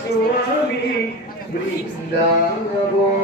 স্বামী বৃন্দাবন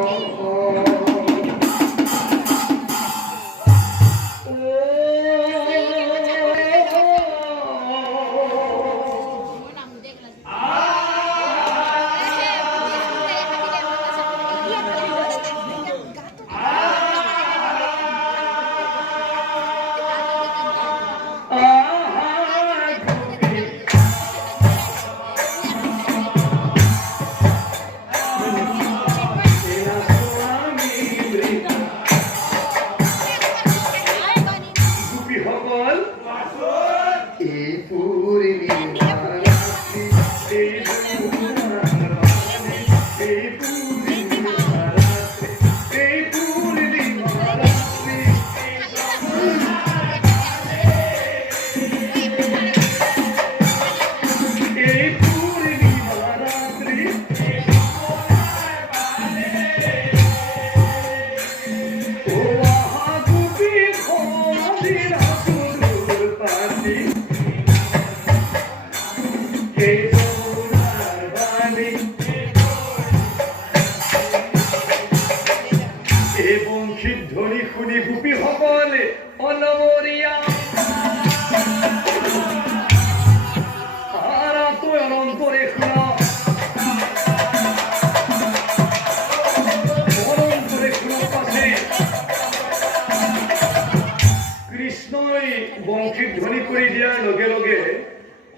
বংশীর ধ্বনি করে দেওয়ার লগে লগে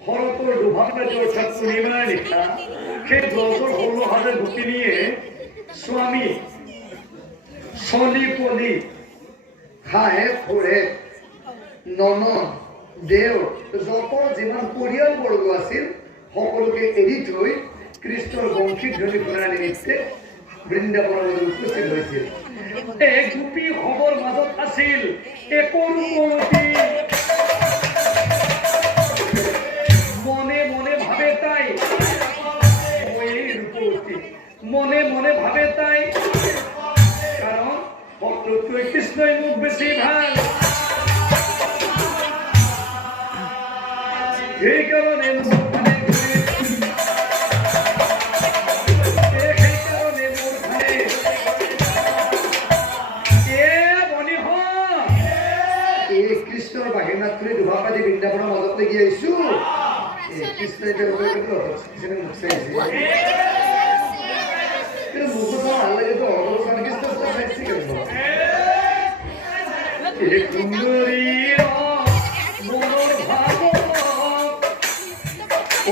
হরতর দুভাগটা যে অর্থাৎ পূর্ণিমায় লেখা সেই দশর হল হাতের ভক্তি নিয়ে স্বামী সলিপলি খায় ফোরে ননদ দেও যত যিমান পৰিয়াল বৰ্গ আছিল সকলোকে এৰি থৈ কৃষ্ণৰ বংশীৰ ধ্বনি শুনাৰ নিমিত্তে বৃন্দাবনলৈ উপস্থিত হৈছিল। এক গোপী খবৰ মাজত আছিল একৰূপৱতী। মনে মনে ভাবে তাই রূপবতী, মনে মনে ভাবে তাই, কারণ পত্রত্বই কৃষ্ণই মুখ বেশি ভাল। এই কারণে কৃষ্ণৰ বাহিৰত কৰি দুভাপাতি বৃন্দাবনৰ মাজত লাগি আহিছো। কৃষ্ণ এতিয়া মুখ চাইছে কিন্তু মুখ ভাল লাগেতো কৃষ্ণ চাইছে কেন সুন্দরীর মনোর ভাব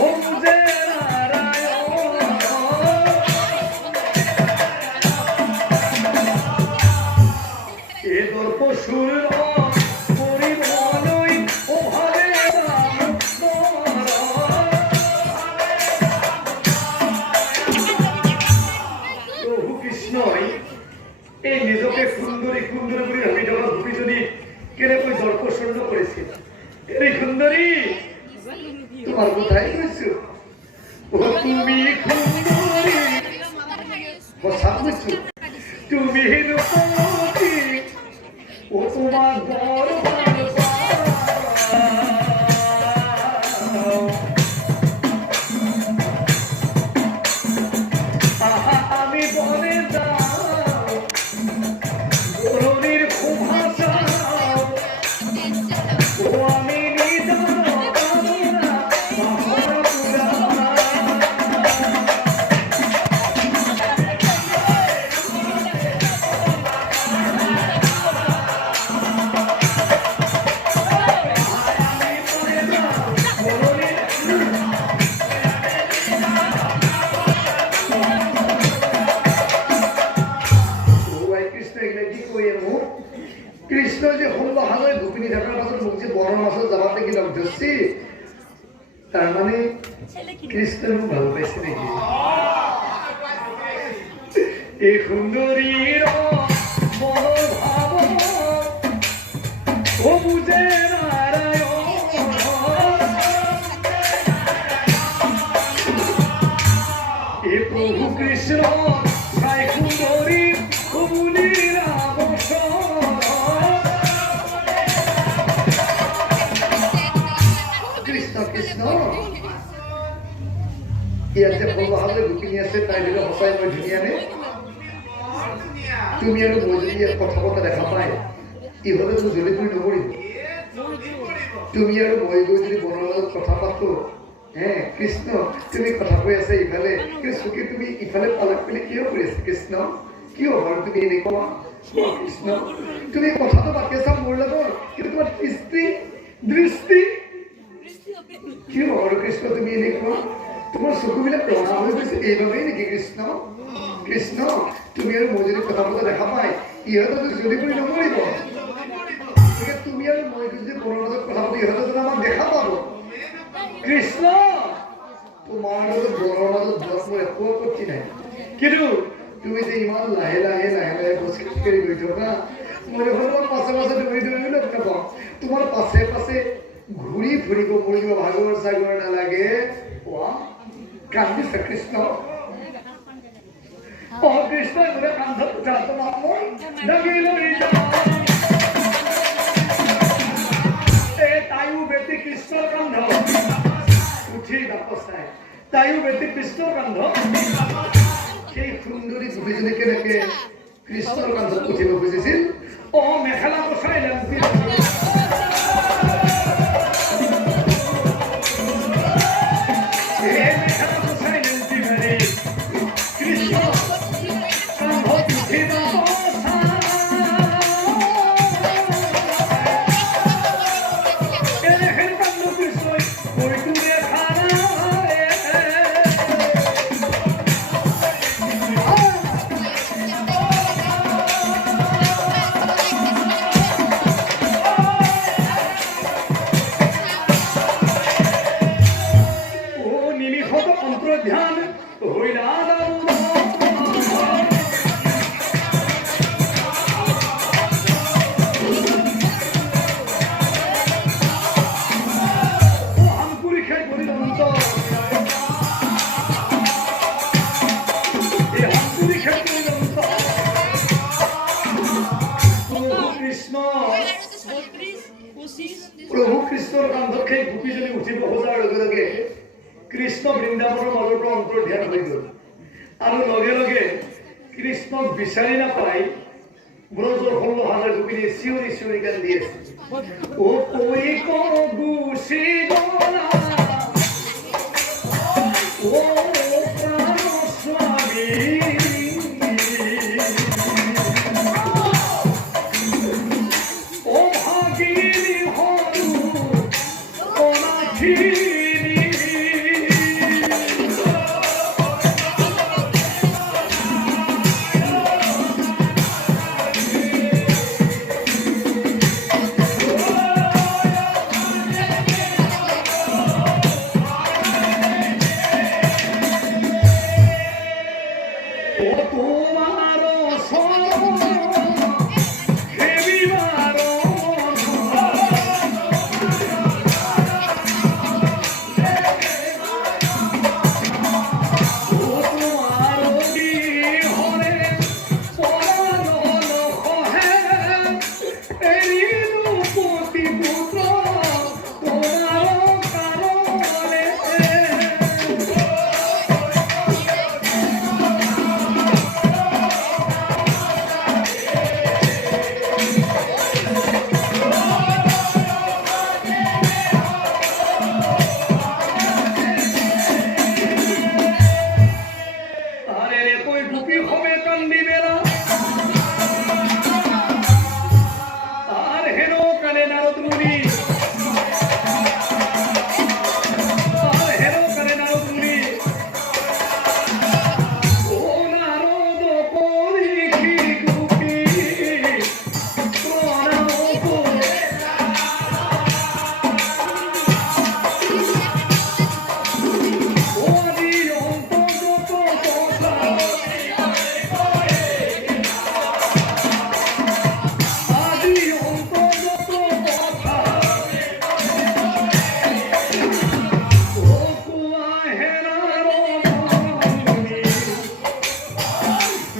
ও মুঝে এ দর্প সুর এই নিজকে সুন্দরী সুন্দরী করে আমি যখন ভূমি যদি কেড়ে কই দর্পশূন্য করেছি। এই সুন্দরী তোমার কোথায় রয়েছো? ও তুমি সুন্দরী কথা বলছো, তুমি রূপবতী, ও তোমার বড় আমি বলে কৃষ্ণ যে ষোল্ল হাজার গোপিনী থাকার পাছত মোক যে বড় মাছত যাবাতে কি লগ ধরছি, তার মানে কৃষ্ণ মোক ভাল পাইছে নাকি? এই সুন্দরীর মনোভাব ও বুঝে এ প্রভু কৃষ্ণ সাই সুন্দরী মুনির অবসর ইয়াত যে সৰ্বহালে গোপিনী আছে তাই যদি সঁচাই মই ধুনীয়া নে তুমি আৰু মই যদি ইয়াত কথা পতা দেখা পাই ইহঁতে তো জ্বলি পৰি নপৰিব তুমি আৰু মই গৈ যদি বনৰ লগত কথা পাতো কৃষ্ণ তুমি কথা কৈ আছে ইফালে কিন্তু চকী তুমি ইফালে পালক পেলাই কিয় কৰি আছে কৃষ্ণ কিয় বাৰু তুমি এনেকুৱা কৃষ্ণ তুমি কথাটো পাতি আছা মোৰ লগত কিন্তু তোমাৰ দৃষ্টি কিয় বাৰু কৃষ্ণ তুমি এনেকুৱা তোমাৰ চকুবিলাক ৰঙা হৈ গৈছে এইবাবেই নেকি কৃষ্ণ কৃষ্ণ তুমি আৰু মই যদি কথা পতা দেখা পাই ইহঁতে জ্বলি পৰি নমৰিব তুমি আৰু মই যদি বনৰ লগত কথা পাতি ইহঁতে আমাক দেখা পাব কৃষ্ণ তোমাৰ লগত বনৰ মাজত মোৰ একো আপত্তি নাই কিন্তু তুমি যে ইমান লাহে লাহে খোজকাঢ়ি গৈ থকা মই দেখোন পাছে পাছে দৌৰি দৌৰি লগ নাপাওঁ তোমাৰ পাছে পাছে ঘূৰি ফুৰিব মৰিব ভাগৰ চাগৰ নালাগে কান্দিছে কৃষ্ণ কৃষ্ণ বোলে কান্ধত উঠা তোমাক মই দাঙি লৈ যাওঁ তাইও বেটি কৃষ্ণৰ কান্ধ উঠি বাপচাই তাইও বেটি কৃষ্ণৰ কান্ধ সেই সুন্দৰী গোপীজনী কেনেকে কৃষ্ণৰ কান্ধত উঠিব খুজিছিল মেখেলা কচাই ধ্যান হইলা প্ৰভু কৃষ্ণৰ কান্ধত সেই গোপীজনী উঠিব খোজাৰ লগে লগে কৃষ্ণ বৃন্দাবনৰ মাজৰ পৰা অন্তৰ্ধান হৈ গ'ল আৰু লগে লগে কৃষ্ণক বিচাৰি নাপাই ব্ৰজৰ 16,000 গোপিনী চিঞৰি চিঞৰি কান্দি আছে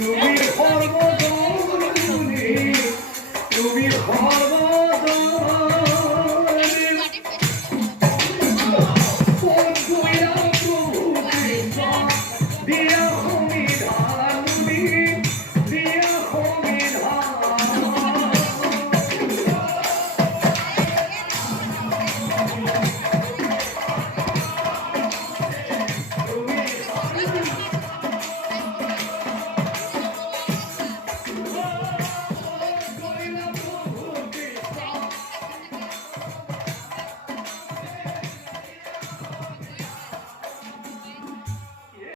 তুমি সর্বজনী তুমি সর্ব